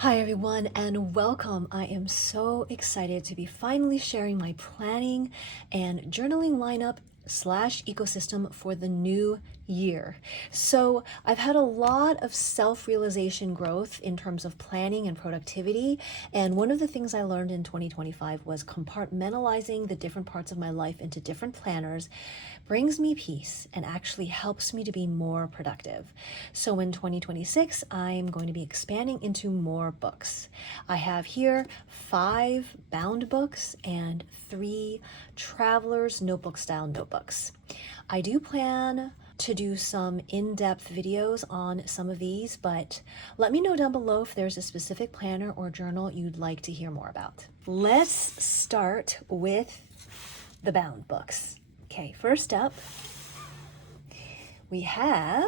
Hi everyone and welcome. I am so excited to be finally sharing my planning and journaling lineup slash ecosystem for the new year. So I've had a lot of self-realization growth in terms of planning and productivity. And one of the things I learned in 2025 was compartmentalizing the different parts of my life into different planners brings me peace and actually helps me to be more productive. So in 2026, I'm going to be expanding into more books. I have here 5 bound books and 3 traveler's notebook style notebooks. I do plan to do some in-depth videos on some of these, but let me know down below if there's a specific planner or journal you'd like to hear more about. Let's start with the bound books. Okay, first up, we have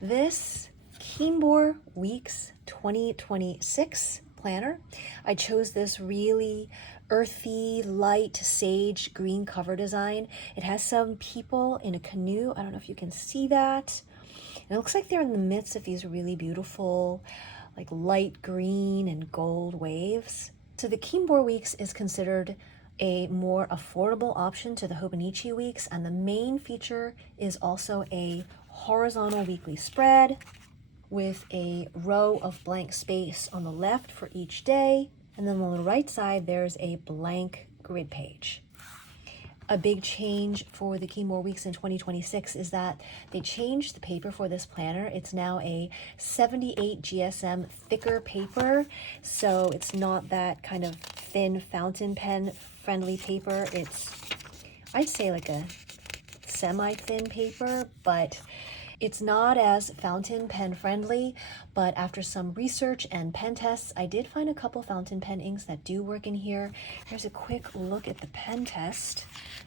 this Kinbor Weeks 2026 planner. I chose this really earthy, light, sage green cover design. It has some people in a canoe. I don't know if you can see that. And it looks like they're in the midst of these really beautiful, like light green and gold waves. So the Kinbor Weeks is considered a more affordable option to the Hobonichi Weeks, and the main feature is also a horizontal weekly spread with a row of blank space on the left for each day, and then on the right side there's a blank grid page. A big change for the Kinbor Weeks in 2026 is that they changed the paper for this planner. It's now a 78 GSM thicker paper, so it's not that kind of thin fountain pen friendly paper. It's, I'd say, like a semi-thin paper, but it's not as fountain pen friendly. But after some research and pen tests, I did find a couple fountain pen inks that do work in here. Here's a quick look at the pen test.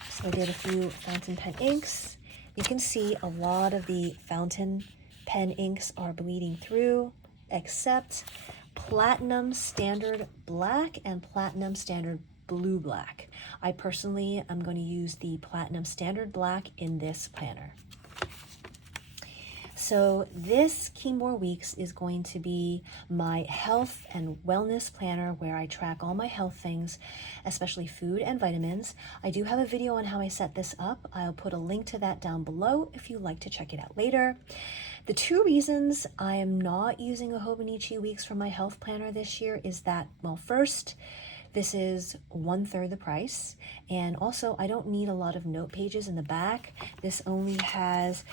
So I did a few fountain pen inks. You can see a lot of the fountain pen inks are bleeding through, except Platinum Standard Black and Platinum Standard Blue Black. I personally am going to use the Platinum Standard Black in this planner. So this Kinbor Weeks is going to be my health and wellness planner where I track all my health things, especially food and vitamins. I do have a video on how I set this up. I'll put a link to that down below if you'd like to check it out later. The 2 reasons I am not using a Hobonichi Weeks for my health planner this year is that, well, first, this is 1/3 the price, and also I don't need a lot of note pages in the back. This only has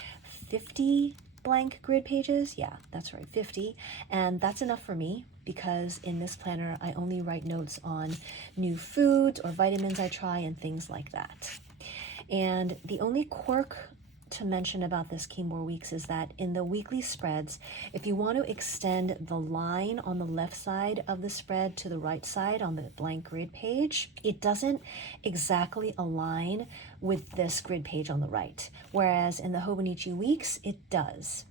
50 blank grid pages. Yeah, that's right, 50. And that's enough for me because in this planner, I only write notes on new foods or vitamins I try and things like that. And the only quirk to mention about this Kinbor Weeks is that in the weekly spreads, if you want to extend the line on the left side of the spread to the right side on the blank grid page, it doesn't exactly align with this grid page on the right, whereas in the Hobonichi Weeks, it does.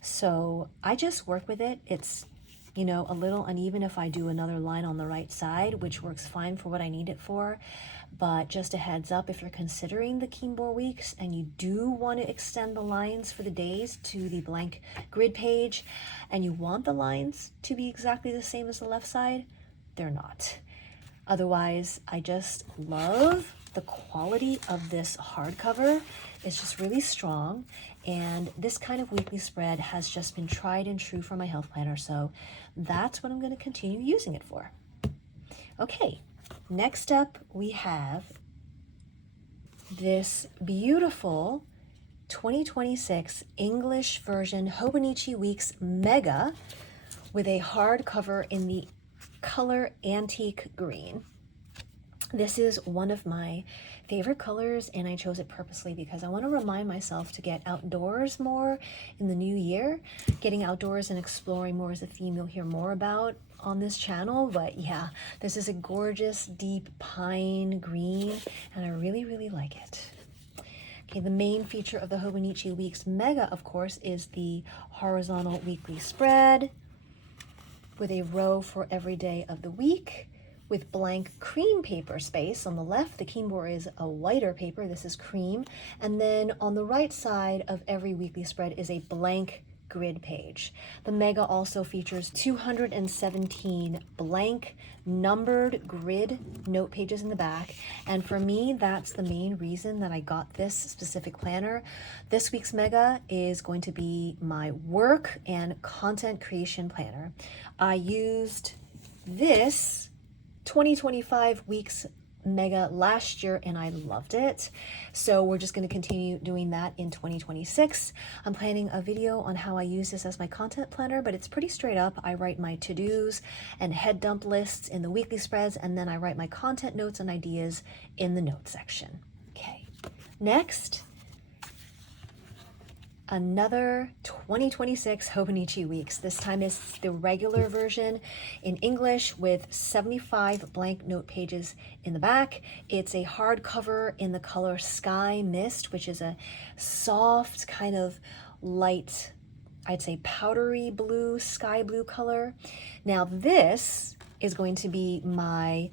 So I just work with it. It's, you know, a little uneven if I do another line on the right side, which works fine for what I need it for. But just a heads up, if you're considering the Kinbor Weeks and you do want to extend the lines for the days to the blank grid page and you want the lines to be exactly the same as the left side, they're not. Otherwise, I just love the quality of this hardcover. It's just really strong, and this kind of weekly spread has just been tried and true for my health planner, so that's what I'm going to continue using it for. Okay, next up we have this beautiful 2026 English version Hobonichi Weeks Mega with a hardcover in the color antique green. This is one of my favorite colors, and I chose it purposely because I want to remind myself to get outdoors more in the new year. Getting outdoors and exploring more is a theme you'll hear more about on this channel, but yeah, this is a gorgeous deep pine green, and I really, really like it. Okay, the main feature of the Hobonichi Weeks Mega, of course, is the horizontal weekly spread with a row for every day of the week, with blank cream paper space on the left. The Kinbor is a whiter paper, this is cream. And then on the right side of every weekly spread is a blank grid page. The Mega also features 217 blank numbered grid note pages in the back. And for me, that's the main reason that I got this specific planner. This week's Mega is going to be my work and content creation planner. I used this 2025 weeks Mega last year and I loved it. So we're just going to continue doing that in 2026. I'm planning a video on how I use this as my content planner, but it's pretty straight up. I write my to-dos and head dump lists in the weekly spreads, and then I write my content notes and ideas in the notes section. Okay, next, another 2026 Hobonichi weeks. This time is the regular version in English with 75 blank note pages in the back. It's a hardcover in the color Sky Mist, which is a soft kind of light, I'd say powdery blue, sky blue color. Now this is going to be my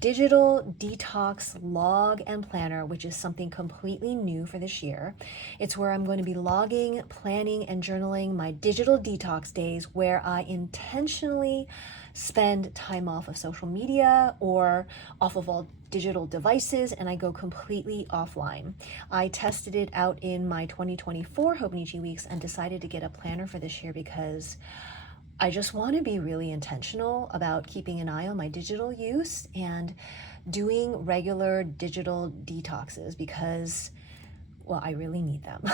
digital detox log and planner, which is something completely new for this year. It's where I'm going to be logging, planning, and journaling my digital detox days, where I intentionally spend time off of social media or off of all digital devices, and I go completely offline. I tested it out in my 2024 Hobonichi weeks and decided to get a planner for this year because I just want to be really intentional about keeping an eye on my digital use and doing regular digital detoxes because, well, I really need them.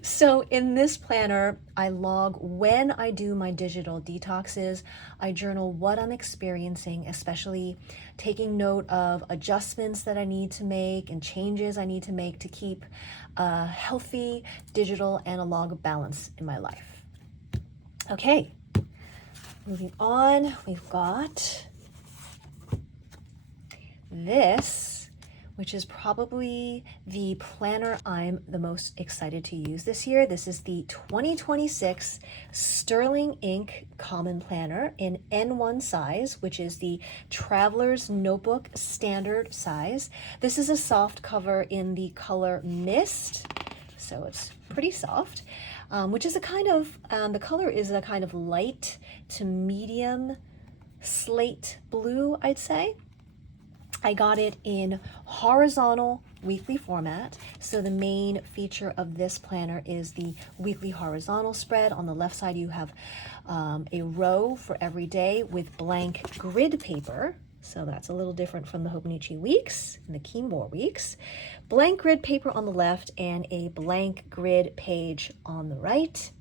So in this planner, I log when I do my digital detoxes. I journal what I'm experiencing, especially taking note of adjustments that I need to make and changes I need to make to keep a healthy digital analog balance in my life. Okay. Moving on, we've got this, which is probably the planner I'm the most excited to use this year. This is the 2026 Sterling Ink Common Planner in N1 size, which is the Traveler's Notebook standard size. This is a soft cover in the color Mist, so it's pretty soft. Which is a kind of, the color is a kind of light to medium slate blue, I'd say. I got it in horizontal weekly format. So the main feature of this planner is the weekly horizontal spread. On the left side, you have a row for every day with blank grid paper. So that's a little different from the Hobonichi weeks and the Kinbor weeks. Blank grid paper on the left and a blank grid page on the right.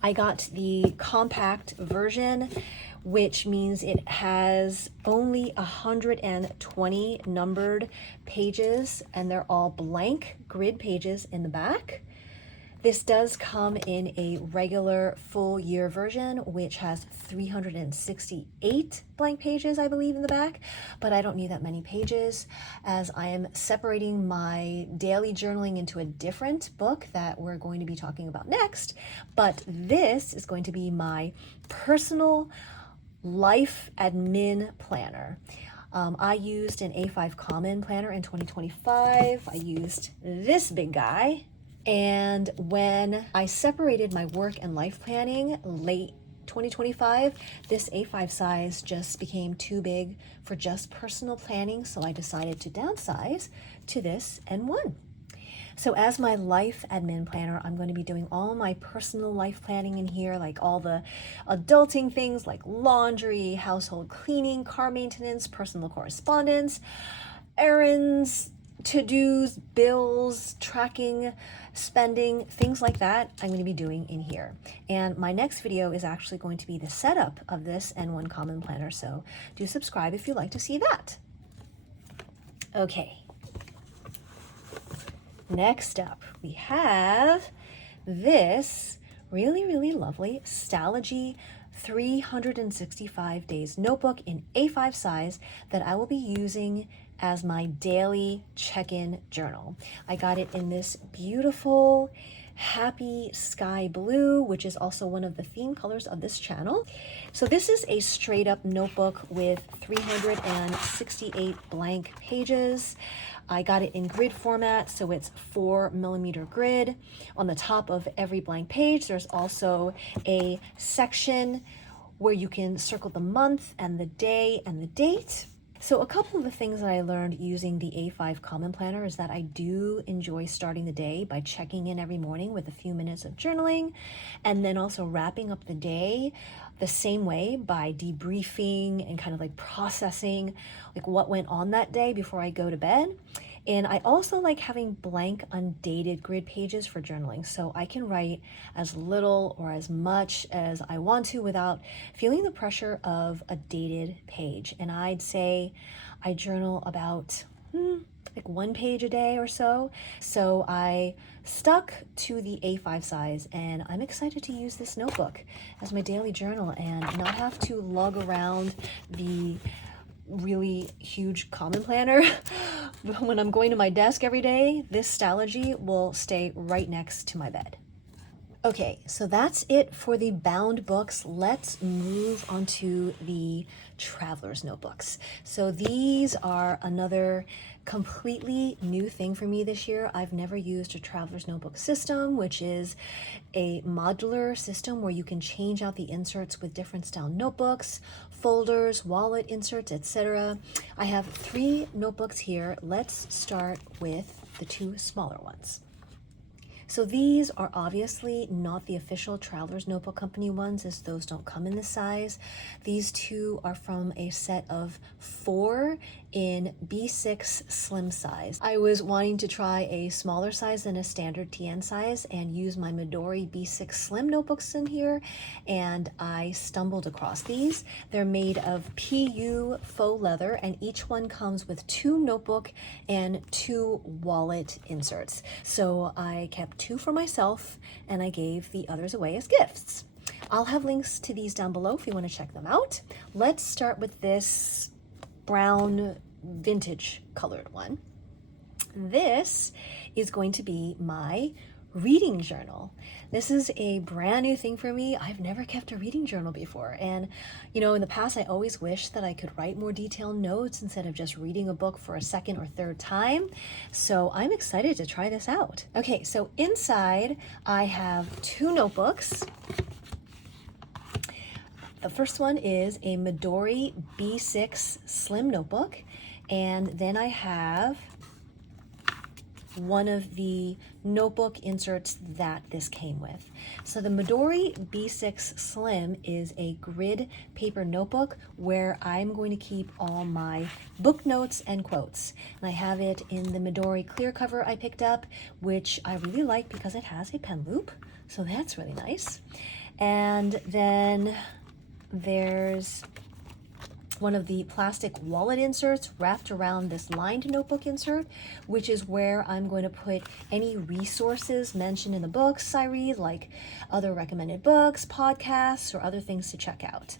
I got the compact version, which means it has only 120 numbered pages, and they're all blank grid pages in the back. This does come in a regular full year version, which has 368 blank pages, I believe, in the back, but I don't need that many pages as I am separating my daily journaling into a different book that we're going to be talking about next. But this is going to be my personal life admin planner. I used an A5 Common planner in 2025. I used this big guy. And when I separated my work and life planning late 2025, this A5 size just became too big for just personal planning, so I decided to downsize to this N1. So as my life admin planner, I'm going to be doing all my personal life planning in here, like all the adulting things like laundry, household cleaning, car maintenance, personal correspondence, errands, to-dos, bills, tracking, spending, things like that I'm going to be doing in here. And my next video is actually going to be the setup of this N1 Common Planner, so do subscribe if you'd like to see that. Okay. Next up, we have this really, really lovely Stalogy 365 days notebook in A5 size that I will be using as my daily check-in journal. I got it in this beautiful Happy Sky Blue, which is also one of the theme colors of this channel. So this is a straight up notebook with 368 blank pages. I got it in grid format, so it's 4mm grid. On the top of every blank page, there's also a section where you can circle the month and the day and the date. So a couple of the things that I learned using the A5 Common Planner is that I do enjoy starting the day by checking in every morning with a few minutes of journaling, and then also wrapping up the day the same way by debriefing and kind of like processing like what went on that day before I go to bed. And I also like having blank, undated grid pages for journaling, so I can write as little or as much as I want to without feeling the pressure of a dated page. And I'd say I journal about like 1 page a day or so. So I stuck to the A5 size, and I'm excited to use this notebook as my daily journal and not have to lug around the really huge Common Planner when I'm going to my desk every day. This Stalogy will stay right next to my bed. Okay, so that's it for the bound books. Let's move on to the traveler's notebooks. So these are another completely new thing for me this year. I've never used a traveler's notebook system, which is a modular system where you can change out the inserts with different style notebooks, folders, wallet inserts, etc. I have 3 notebooks here. Let's start with the 2 smaller ones. So these are obviously not the official Traveler's Notebook Company ones, as those don't come in this size. These 2 are from a set of 4 in B6 slim size. I was wanting to try a smaller size than a standard TN size and use my Midori B6 slim notebooks in here, and I stumbled across these. They're made of PU faux leather, and each one comes with 2 notebook and 2 wallet inserts. So I kept 2 for myself and I gave the others away as gifts. I'll have links to these down below if you want to check them out. Let's start with this brown vintage colored one. This is going to be my reading journal. This is a brand new thing for me. I've never kept a reading journal before, and you know, in the past I always wished that I could write more detailed notes instead of just reading a book for a second or third time. So I'm excited to try this out. Okay, so inside I have 2 notebooks. The first one is a Midori B6 slim notebook, and then I have one of the notebook inserts that this came with. So the Midori B6 Slim is a grid paper notebook where I'm going to keep all my book notes and quotes. And I have it in the Midori clear cover I picked up, which I really like because it has a pen loop. So that's really nice. And then there's one of the plastic wallet inserts wrapped around this lined notebook insert, which is where I'm going to put any resources mentioned in the books I read, like other recommended books, podcasts, or other things to check out.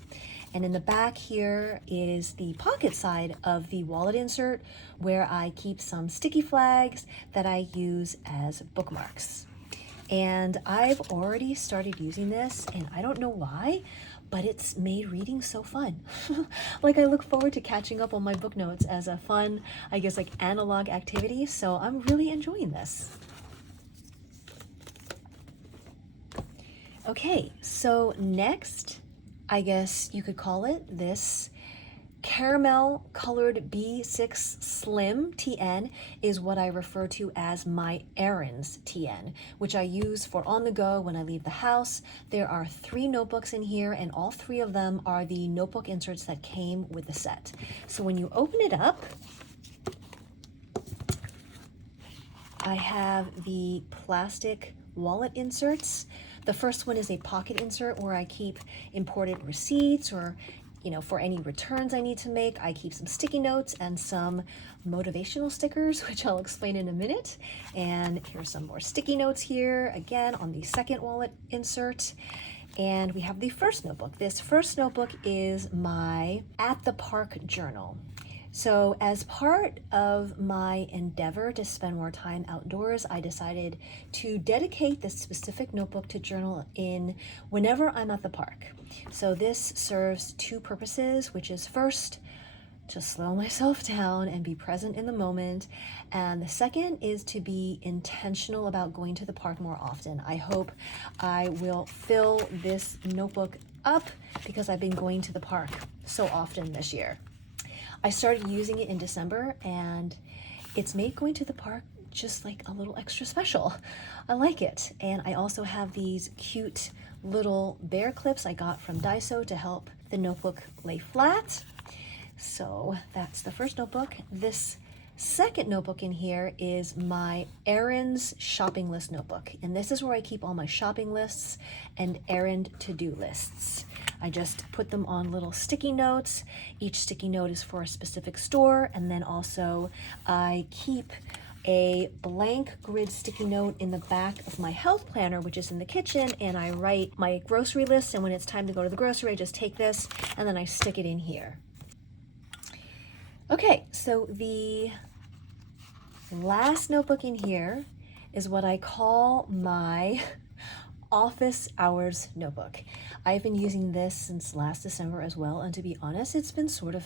And in the back here is the pocket side of the wallet insert, where I keep some sticky flags that I use as bookmarks. And I've already started using this, and I don't know why, but it's made reading so fun. Like, I look forward to catching up on my book notes as a fun, I guess, like analog activity. So I'm really enjoying this. Okay, so next, I guess you could call it this caramel colored B6 Slim TN is what I refer to as my Errands TN, which I use for on the go when I leave the house. There are 3 notebooks in here, and all 3 of them are the notebook inserts that came with the set. So when you open it up, I have the plastic wallet inserts. The first one is a pocket insert where I keep imported receipts, or for any returns I need to make. I keep some sticky notes and some motivational stickers, which I'll explain in a minute. And here's some more sticky notes here, again, on the second wallet insert. And we have the first notebook. This first notebook is my At the Park journal. So as part of my endeavor to spend more time outdoors, I decided to dedicate this specific notebook to journal in whenever I'm at the park. So this serves two purposes, which is first, to slow myself down and be present in the moment. And the second is to be intentional about going to the park more often. I hope I will fill this notebook up because I've been going to the park so often this year. I started using it in December and it's made going to the park just like a little extra special. I like it. And I also have these cute little bear clips I got from Daiso to help the notebook lay flat. So that's the first notebook. This second notebook in here is my Errands shopping list notebook. And this is where I keep all my shopping lists and errand to-do lists. I just put them on little sticky notes. Each sticky note is for a specific store. And then also I keep a blank grid sticky note in the back of my health planner, which is in the kitchen, and I write my grocery list. And when it's time to go to the grocery, I just take this and then I stick it in here. Okay, so the last notebook in here is what I call my office hours notebook. I've been using this since last December as well, and to be honest, it's been sort of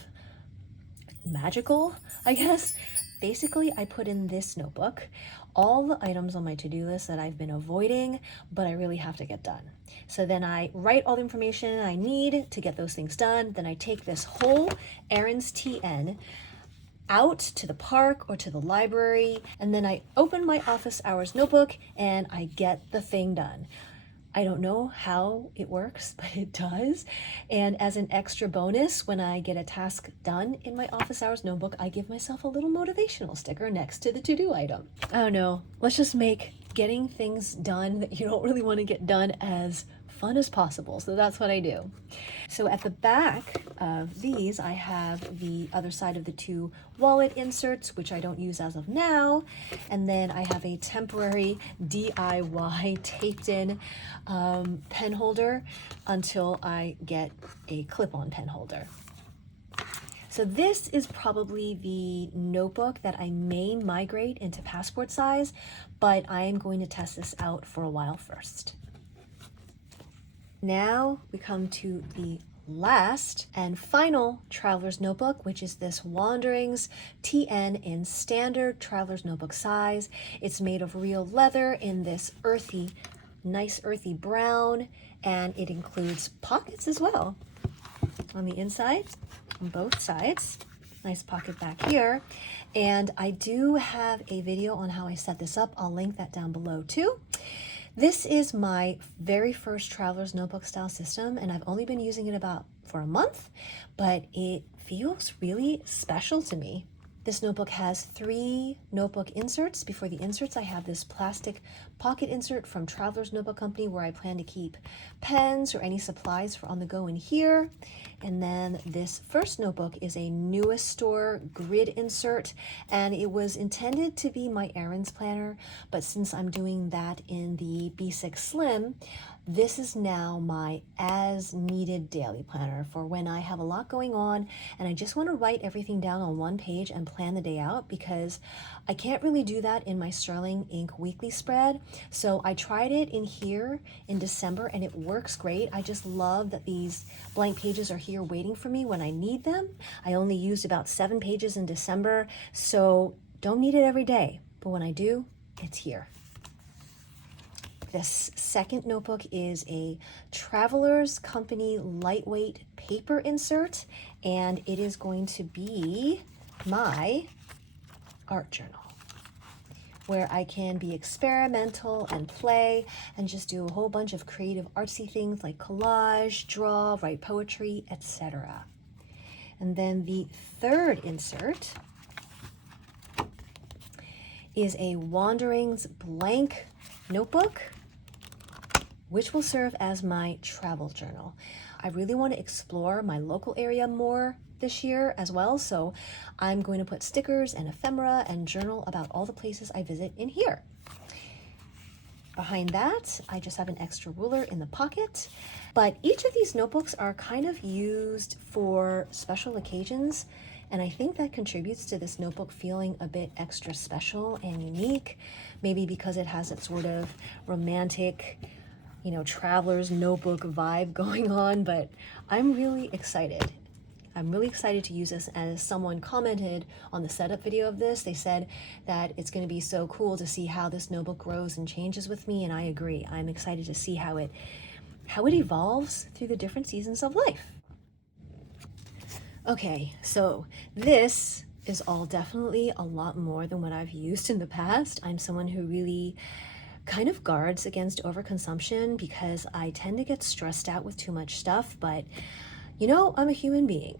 magical, I guess. Basically, I put in this notebook all the items on my to-do list that I've been avoiding, but I really have to get done. So then I write all the information I need to get those things done. Then I take this whole Errands TN out to the park or to the library, and then I open my office hours notebook and I get the thing done. I don't know how it works, but it does. And as an extra bonus, when I get a task done in my office hours notebook, I give myself a little motivational sticker next to the to-do item. I don't know, let's just make getting things done that you don't really want to get done as fun as possible. So that's what I do. So at the back of these, I have the other side of the two wallet inserts, which I don't use as of now. And then I have a temporary DIY taped in pen holder until I get a clip-on pen holder. So this is probably the notebook that I may migrate into passport size, but I am going to test this out for a while first. Now we come to the last and final traveler's notebook, which is this Wanderings TN in standard traveler's notebook size. It's made of real leather in this earthy, nice earthy brown, and it includes pockets as well on the inside, on both sides. Nice pocket back here. And I do have a video on how I set this up. I'll link that down below too. This is my very first traveler's notebook style system, and I've only been using it for a month, but it feels really special to me. This notebook has 3 notebook inserts. Before the inserts, I have this plastic pocket insert from Traveler's Notebook Company where I plan to keep pens or any supplies for on the go in here. And then this first notebook is a newest store grid insert, and it was intended to be my errands planner, but since I'm doing that in the B6 Slim, this is now my as needed daily planner for when I have a lot going on and I just want to write everything down on one page and plan the day out, because I can't really do that in my Sterling Ink weekly spread. So I tried it in here in December and it works great. I just love that these blank pages are here waiting for me when I need them. I only used about 7 pages in December, so don't need it every day, but when I do, it's here. This second notebook is a Traveler's Company lightweight paper insert, and it is going to be my art journal, where I can be experimental and play and just do a whole bunch of creative artsy things like collage, draw, write poetry, etc. And then the third insert is a Wanderings blank notebook, which will serve as my travel journal. I really want to explore my local area more this year as well, so I'm going to put stickers and ephemera and journal about all the places I visit in here. Behind that, I just have an extra ruler in the pocket, but each of these notebooks are kind of used for special occasions, And I think that contributes to this notebook feeling a bit extra special and unique, maybe because it has that sort of romantic, you know, traveler's notebook vibe going on, but I'm really excited. I'm really excited to use this. As someone commented on the setup video of this, they said that it's going to be so cool to see how this notebook grows and changes with me, and I agree. I'm excited to see how it evolves through the different seasons of life. Okay, so this is all definitely a lot more than what I've used in the past. I'm someone who really kind of guards against overconsumption because I tend to get stressed out with too much stuff, but you know, I'm a human being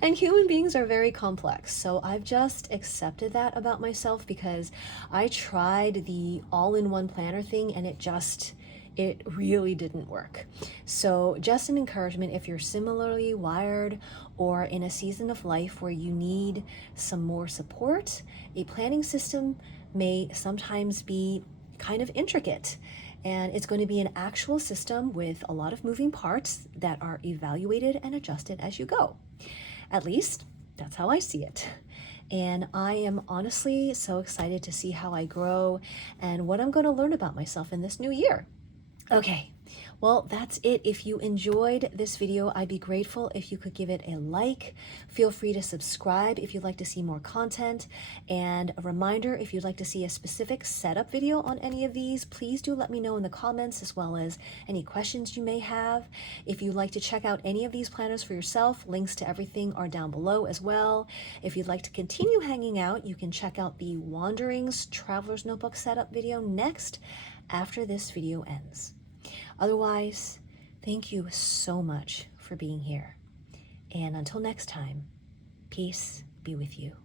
and human beings are very complex. So I've just accepted that about myself because I tried the all-in-one planner thing and it really didn't work. So just an encouragement, if you're similarly wired or in a season of life where you need some more support, a planning system may sometimes be kind of intricate. And it's going to be an actual system with a lot of moving parts that are evaluated and adjusted as you go. At least, that's how I see it. And I am honestly so excited to see how I grow and what I'm going to learn about myself in this new year. Okay, well, that's it. If you enjoyed this video, I'd be grateful if you could give it a like. Feel free to subscribe if you'd like to see more content. And a reminder, if you'd like to see a specific setup video on any of these, please do let me know in the comments, as well as any questions you may have. If you'd like to check out any of these planners for yourself, links to everything are down below as well. If you'd like to continue hanging out, you can check out the Wanderings Traveler's Notebook setup video next after this video ends. Otherwise, thank you so much for being here. And until next time, peace be with you.